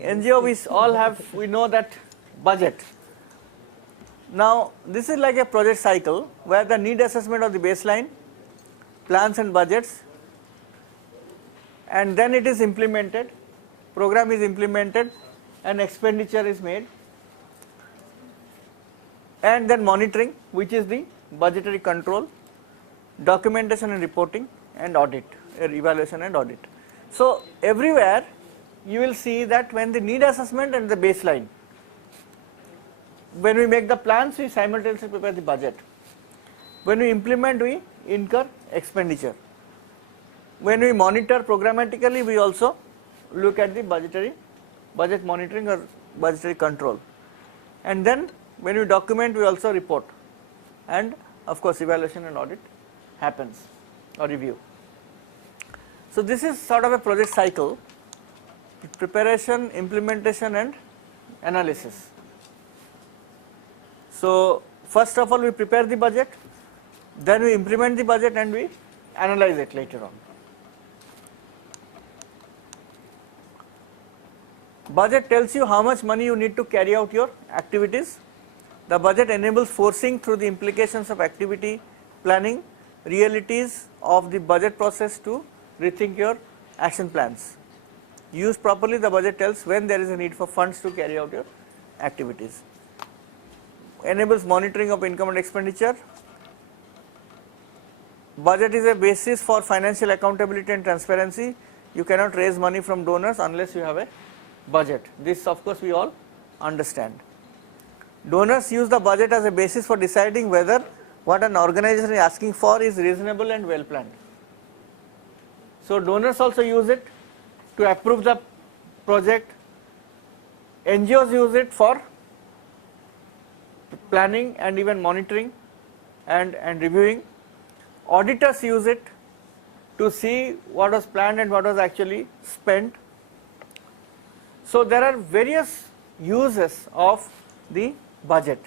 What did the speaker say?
NGO, we all have, we know that budget. Now, this is like a project cycle where the need assessment of the baseline, plans and budgets, and then it is implemented, program is implemented and expenditure is made, and then monitoring, which is the budgetary control, documentation and reporting, and audit, evaluation and audit. So, everywhere you will see that when the need assessment and the baseline, when we make the plans, we simultaneously prepare the budget. When we implement, we incur expenditure. When we monitor programmatically, we also look at the budget monitoring or budgetary control. And then when we document, we also report. And of course, evaluation and audit happens, or review. So this is sort of a project cycle: preparation, implementation and analysis. So first of all, we prepare the budget, then we implement the budget and we analyze it later on. Budget tells you how much money you need to carry out your activities. The budget enables forcing through the implications of activity planning, realities of the budget process to rethink your action plans. Used properly, the budget tells when there is a need for funds to carry out your activities. Enables monitoring of income and expenditure. Budget is a basis for financial accountability and transparency. You cannot raise money from donors unless you have a budget. This of course we all understand. Donors use the budget as a basis for deciding whether what an organization is asking for is reasonable and well planned. So donors also use it to approve the project. NGOs use it for planning and even monitoring and reviewing. Auditors use it to see what was planned and what was actually spent. So there are various uses of the budget.